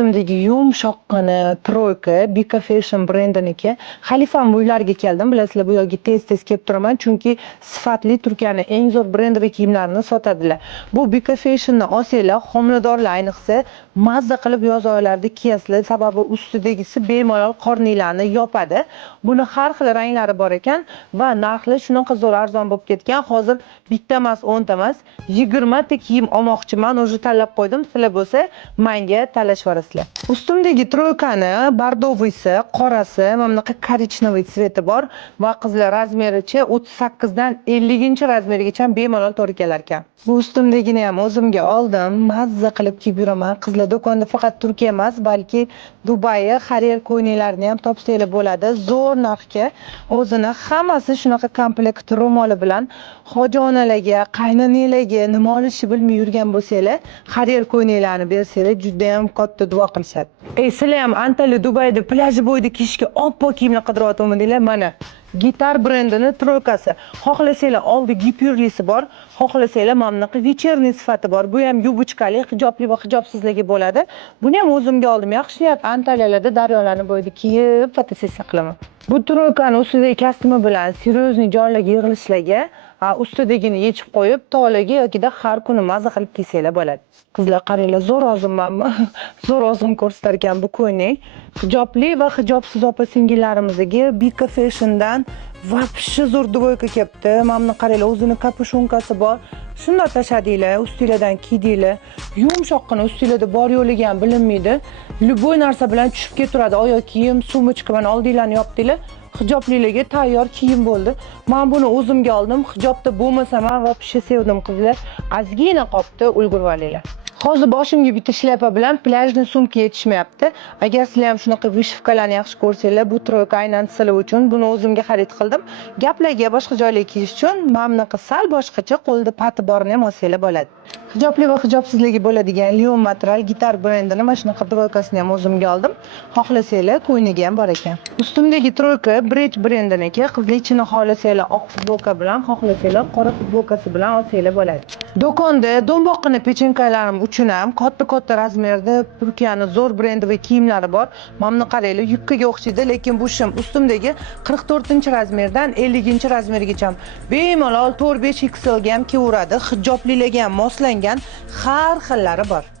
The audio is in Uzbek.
Ustimdagi yumshoqqina troyka Bika Fashion brendiniki. Xalifam uylariga keldim. Bilasizlar, bu yerga tez-tez kelib turaman, chunki sifatli Turkiyaning eng zo'r brendoviy kiyimlarini sotadilar. Bu Bika Fashion'ni olsanglar, homiladorlar ayniqsa mazza qilib yoz oylarida kiyasizlar, sababi ustidagisi bemalol qorninglarni yopadi. Buni har xil ranglari bor ekan va narxi shunaqa zo'r arzon bo'lib ketgan. Hozir bitta emas, 10 ta emas, 20 ta kiyim olmoqchiman. O'zi tanlab qo'ydim. Sizlar bo'lsa, menga talashvorasizlar. Ustimdagi troykani bardoviysi, qorasi, mana bunaqa korичневый tsveti bor va qizlar razmericha 38 dan 50 razmerigacha bemalol to'g'ri kelar ekan. Bu ustimdagini ham o'zimga oldim. Mazza qilib kiyib yuraman. Qizlar do'konda faqat Turkiya emas, balki Dubai, Harir ko'yniklarini ham topsanglar bo'ladi. Zo'r narxga. O'zini hammasi shunaqa komplekt ro'moli bilan hojonalarga, qaynanalarga nima olishni bilmay yurgan bo'lsanglar, Harir ko'yniklarni bersanglar juda ham katta duo qilishadi. Sizlar ham Antalya, Dubayda plyaj bo'yida kiyishga oppoq kiyimlar qidiryaptimi? Mana Gitar brendini troykasi. Xohlasanglar oldi gipyurlisi bor, xohlasanglar mana bunaqa вечерний sifati bor. Bu ham yubuchkali, hijobli va hijobsizligi bo'ladi. Buni ham o'zimga oldim. Yaxshiyat Antalyalarda daryolarni bo'yida kiyib fotosessiya qilaman. Bu troykani ustidagi kostyumi bilan серьезный joylarga yig'ilishlarga, ustidagini yechib qo'yib, tog'larga yokida har kuni mazza qilib kiysanglar bo'ladi. Qizlar qaranglar, zo'r ozimmanmi? Zo'r ozim ko'rsatar ekan bu ko'ynik. Hijobli va hijobsiz opa-singillarimizga Bika Fashion'dan vobshe zo'r dvoyka kelibdi. Mana buni qaranglar, o'zini kapushonkasi bor. Shunday tashladinglar, ustinglardan kiydinglar. Yumshoqqina ustinglarda bor yo'qligi ham bilinmaydi. Любой narsa bilan tushib keturadi. Oyoq kiyim, sumочка bilan oldinglarni yopdinglar. Hijoblilarga tayyor kiyim bo'ldi. Men buni o'zimga oldim. Hijobda bo'lmasa ham vobshe sevdim qizlar. Ozgina qopda ulgurib olinglar. Hozir boshimga bitta shlyapa bilan plyajni sumka yetishmayapti. Agar sizlar ham shunaqa vishivkalarni yaxshi ko'rsanglar, bu troyka aynan sizlar uchun. Buni o'zimga xarid qildim. Gaplarga boshqa joylarga kiyish uchun mana bunaqa sal boshqacha qo'lda pati borini ham olsanglar bo'ladi. Hijobli va hijobsizligi bo'ladigan Lion material gitar brendini mana shunaqa troykasini ham o'zimga oldim. Xohlasanglar, ko'yniga ham bor ekan. Ustimdagi troyka Bridge brendiniki. Qizlar ichini xohlasanglar oq futbolka bilan, xohlasanglar qora futbolkasi bilan olsanglar bo'ladi. Do'konda do'mboqqina pechenkalarim uchun ham katta razmerda Turkiyaning zo'r brendoviy kiyimlari bor. Mana buni qaranglar, yubkaga o'xshaydi, lekin bu shim ustimdagi 44-razmerdan 50-razmergacha bemalol 4-5 XL ga ham kiyaveradi. Hijoblilarga ham moslangan har xillari bor.